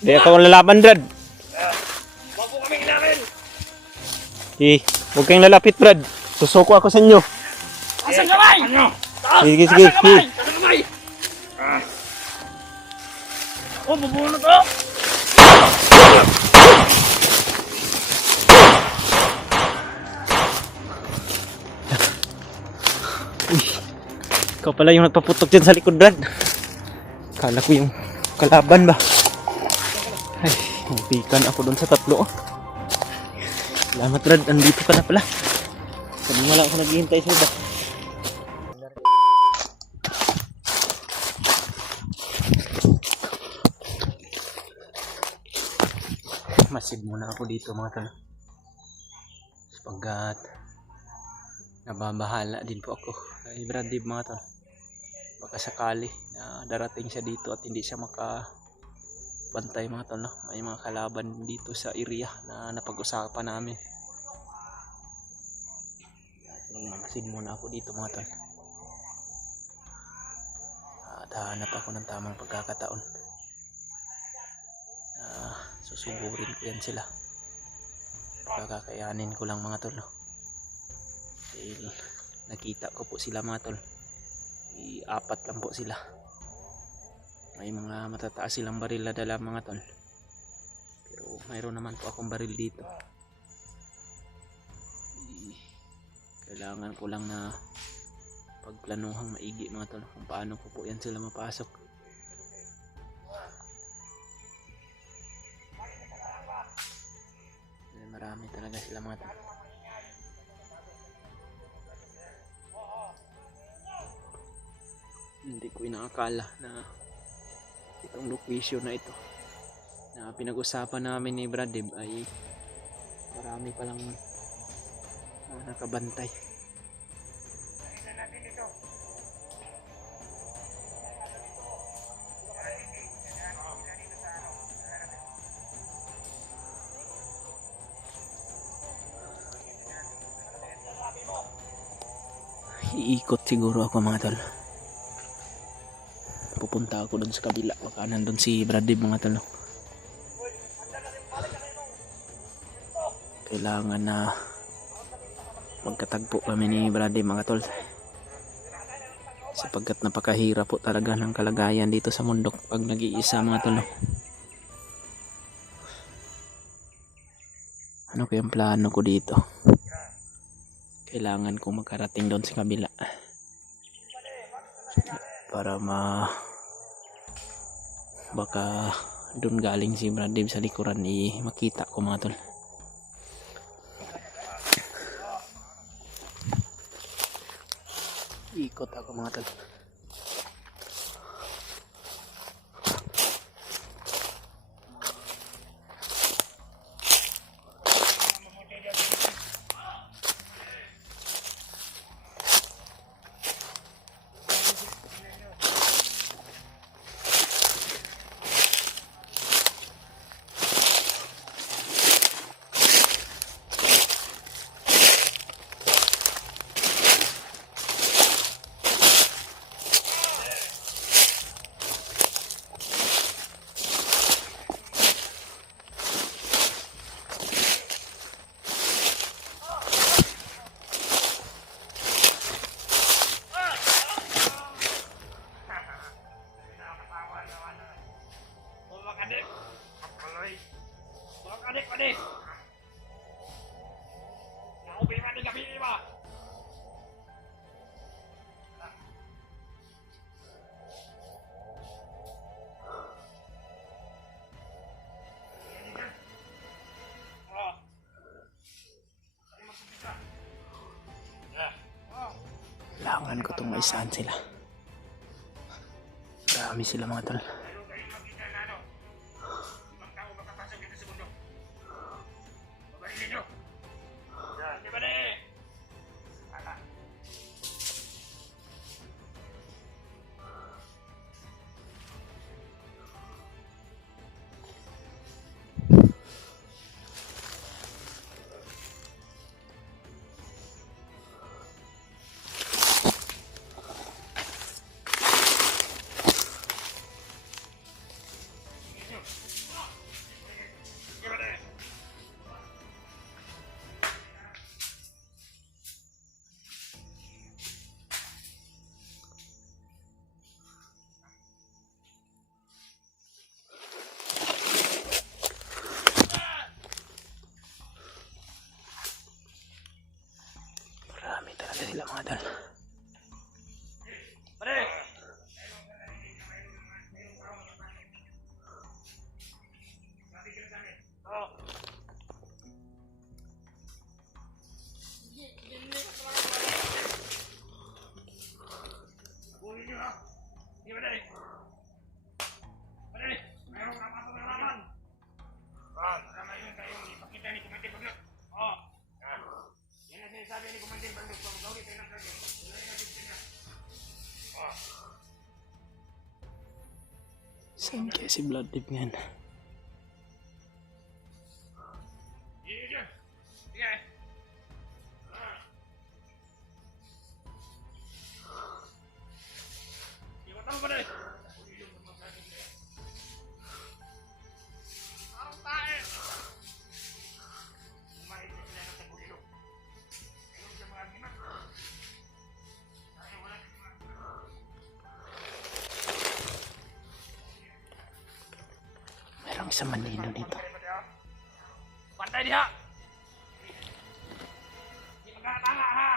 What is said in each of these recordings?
Di ako lalaban, Brad. Wag po kami ilamin. Huwag kayong lalapit, Brad. Susuko ako sa inyo. Asan kamay? Ano? Taas! Sige, sige, Asan kamay? sige. Asan kamay? Oh, bubunot to! Ikaw pala yung nagpaputok dyan sa likod, Brad. Kala ko yung kalaban ba. Ay, napikan ako doon sa tatlo. Salamat, Brad. Andito ka na pala. Kanina lang ako naghihintay sa iba. Masid muna ako dito, mga tol. Sapagkat nababahala din po ako kay Brad Dib, mga tol. Baka sakali na darating siya dito at hindi siya makabantay, mga tol, no? May mga kalaban dito sa area na napag-usapan namin. Mamasid muna ako dito, mga tol. At hanap ako ng tamang pagkakataon. Susugurin ko yan sila. Pagkakayanin ko lang, mga tol, no? Dahil nakita ko po sila, mga tol. Apat lang po sila. May mga matataas silang baril na dala, mga tol. Pero mayroon naman po akong baril dito. Kailangan ko lang na pagplanuhang maigi, mga tol, kung paano ko po yan sila mapasok. Marami talaga sila, mga tol. Hindi ko inaakala na itong location na ito na pinag-usapan namin ni Brad Dib ay marami palang nakabantay. Iikot siguro ako, mga tol. Pupunta ako doon sa kabila. Baka nandun si Brad Dib, mga tol. Kailangan na magkatagpo kami ni Brad Dib, mga tol. Sapagkat napakahirap po talaga ng kalagayan dito sa mundo pag nag-iisa, mga tol. Ano kayang plano ko dito? Kailangan ko makarating doon sa kabila para baka doon galing si Brad Dib sa likuran, makita ko, mga tol. Ikot ako, mga tol. Kailangan ko itong maisahan sila. Marami sila, mga tol. si Blood Deep ngayon. Merong isang manino dito. Pantay diha. Di magkatanga ha.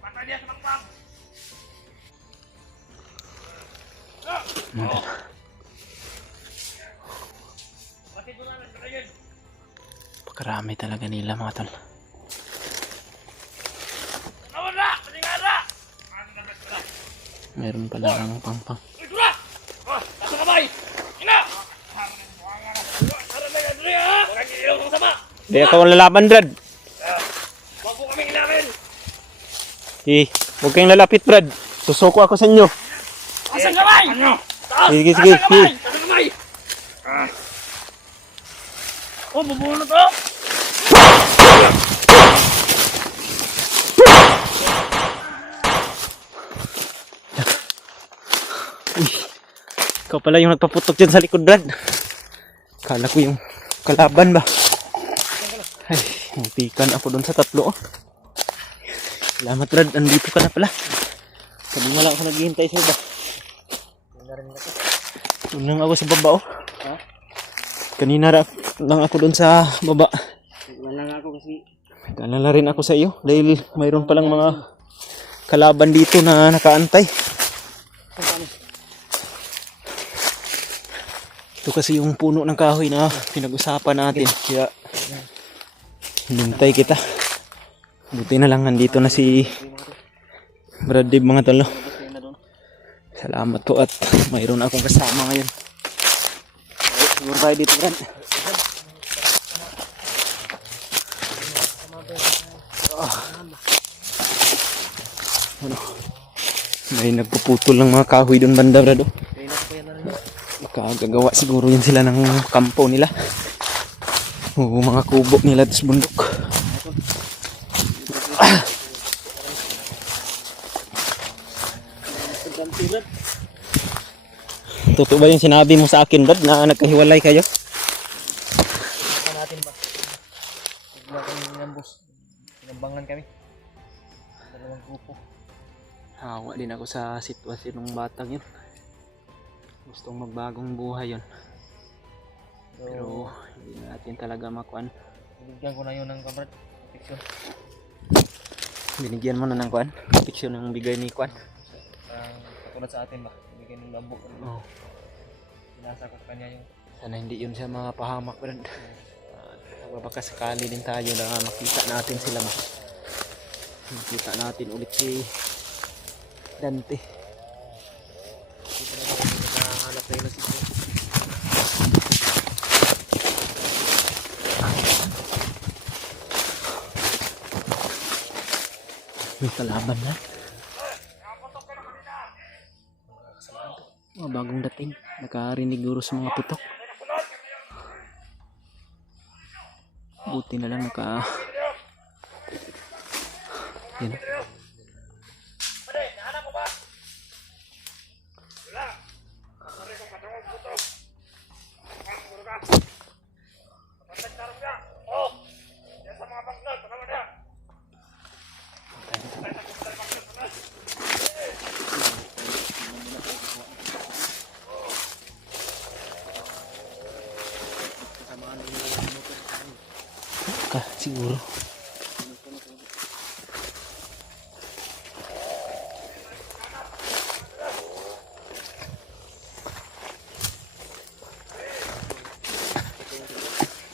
Pantay diha sa pangpang. Pati doon na kayo. Pakarami talaga nila mga tol. Nawala, paningara. Meron pala ang pangpang. Tura! Oh, nasa kamay! Ina! Tara na yan, Dre, ha? Huwag kang ilaw ng sama! Di ako lalaban, Brad. Huwag po kaming ilamin! Huwag kayong lalapit, Brad. Susuko ako sa inyo. Asang kamay! Taas! Sige, sige, Asang kamay! sige. Asang kamay! Oh, bubunot oh! Ikaw pala yung nagpaputok dyan sa likod, Brad. Kala ko yung kalaban ba. Ay, muntikan ako doon sa tatlo. Salamat, Brad. Andito ka na pala. Kanina lang ako naghihintay sa'yo ba. Doon lang ako sa baba, oh. Kanina lang ako doon sa baba. Wala nga ako kasi... Nag-alala rin ako sa iyo dahil mayroon palang mga kalaban dito na nakaantay. Ito kasi yung puno ng kahoy na pinag-usapan natin. Kaya hinintay kita. Buti na lang nandito na si Brad Dave mga talo. Salamat po at mayroon akong kasama ngayon. Siguro tayo dito, Brad. Ano? May nagpuputol ng mga kahoy doon banda, Brad. Makagagawa siguro yun sila ng kampo nila. Oo, mga kubo nila sa bundok. Totoo ba yung sinabi mo sa akin, Brad, na nagkahiwalay kayo? natin ba? Bigla kami ninambos. Pinambangan kami. Dalawang grupo. Hawa din ako sa sitwasyon ng batang yun. Gustong magbagong buhay yun. Pero hindi natin talaga makuan. Binigyan ko na yun ng kamrat. Protection. Binigyan mo na ng kuan? Protection ng bigay ni kuan. Katulad sa atin ba? Binigyan ng labo. Oh. Pinasa ko sa kanya yung... Sana hindi yun siya mga pahamak, Brad. Baka sakali din tayo na makita natin sila ba. Makita natin ulit si Dante. Hanap tayo na si May kalaban na. Oh, bagong dating. Nakarinig guro sa mga putok. Buti na lang Yan. Siguro.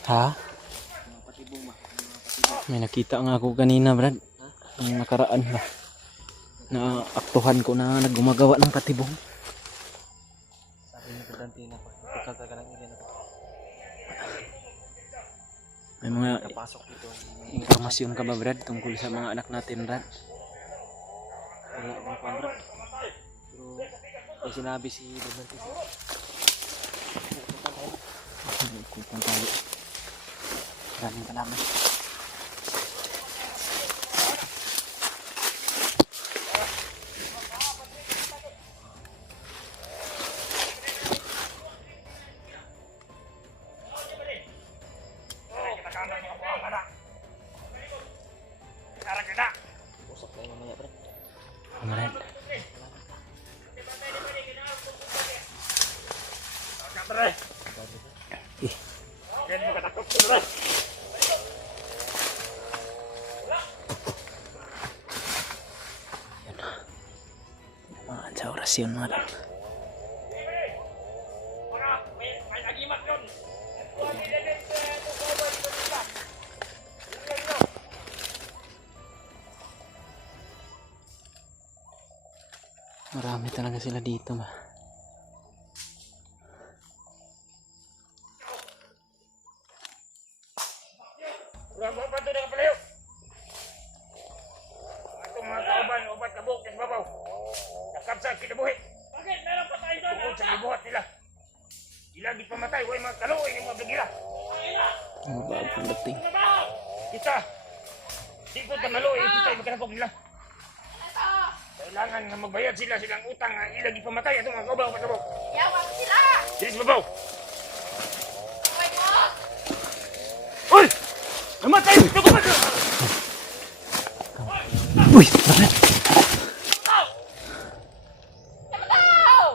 Ha? May nakita nga ako kanina, Brad. Ang nakaraan ba? Na aktuhan ko na naggumagawa ng katibong. Sabi ni Dante na pagkakal talaga ng area na to. May mga Kapasok dito. informasyon ka ba, Brad, tungkol sa mga anak natin, Brad? Wala akong pamrat. Pero may sinabi si Babantis. Kupang tayo. Maraming salamat. Usap tayo mamaya, Brad. Kamaran. Tinamaan sa orasyon mga tol. Marami talaga sila dito ba. Babaw pa ito na kapalayo. Atong mga kauban, ubat na buhok, babaw. Nakapsa kinabuhi. Bakit? Meron pa tayo doon. Bukod sa gibuhat nila. Ilagi pamatay, huwag mga kaluoy ng mga bigila. Ang bagong dating. Kita. Di ko tamaluoy, kita yung magkanapog nila. Kailangan na magbayad sila silang utang na ilagi pamatay atong mga kauban, ubat na buhok. Yawa ko sila! Dinis babaw. Uy mo! Uy! Namatay! Namatay! Uy! Maran! Namataw!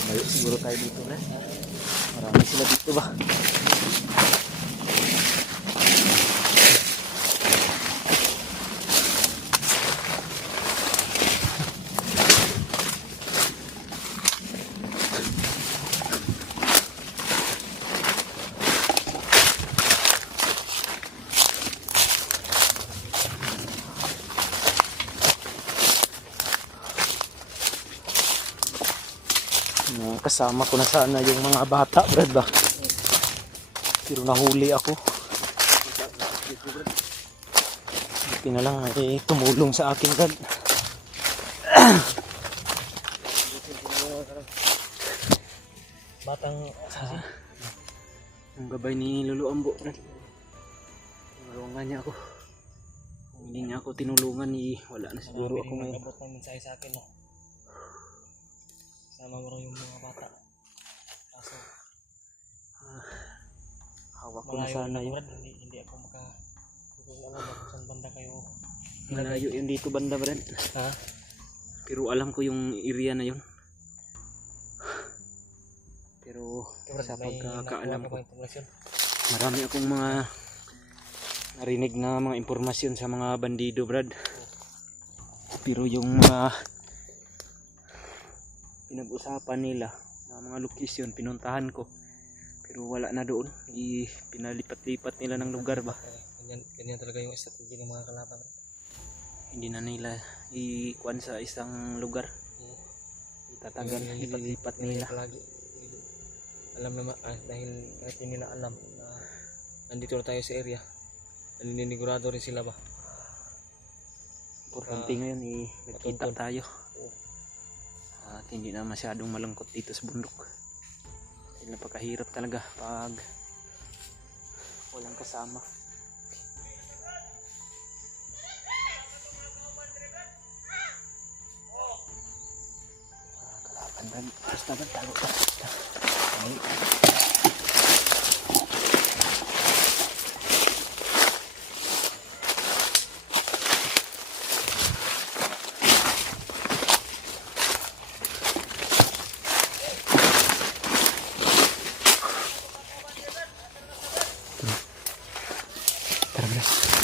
Lumayo siguro tayo dito na. Marami sila dito ba. Kasama ko na sana yung mga bata, Brad ba? Pero nahuli ako. Buti na lang ay tumulong sa akin, Brad. Batang Ang gabay ni Lolo Ambo, Brad. Tinulungan niya ako. Kung hindi niya ako tinulungan, wala na siguro ako ngayon. nag-abot ng mensahe sa akin, no? Sama mo rin yung mga bata. Kaso, Hawak ko na malayo sana na yun. Brad. Hindi ako hindi ko alam kung saan banda kayo. Malayo yun dito banda, Brad. Ha? Pero alam ko yung area na yun. Pero Brad, sa may pagkakaalam nakuha ko, ka bang impormasyon? marami akong mga narinig na mga impormasyon sa mga bandido, Brad. Pero yung mga pinag-usapan nila na mga location pinuntahan ko, pero wala na doon. Pinalipat-lipat nila ng lugar ba. Ganyan talaga yung strategy ng mga kalaban. Hindi na nila ikuan sa isang lugar. Itatagal, lipat-lipat nila. Palagi. Alam naman, dahil kahit hindi nila alam na nandito na tayo sa area, naninigurado rin sila ba? Importante ngayon nagkita matuntun. tayo. At hindi na masyadong malungkot dito sa bundok. Dahil napakahirap talaga pag walang kasama. Kalaban ba? Basta ba tago ka? Ay. God bless.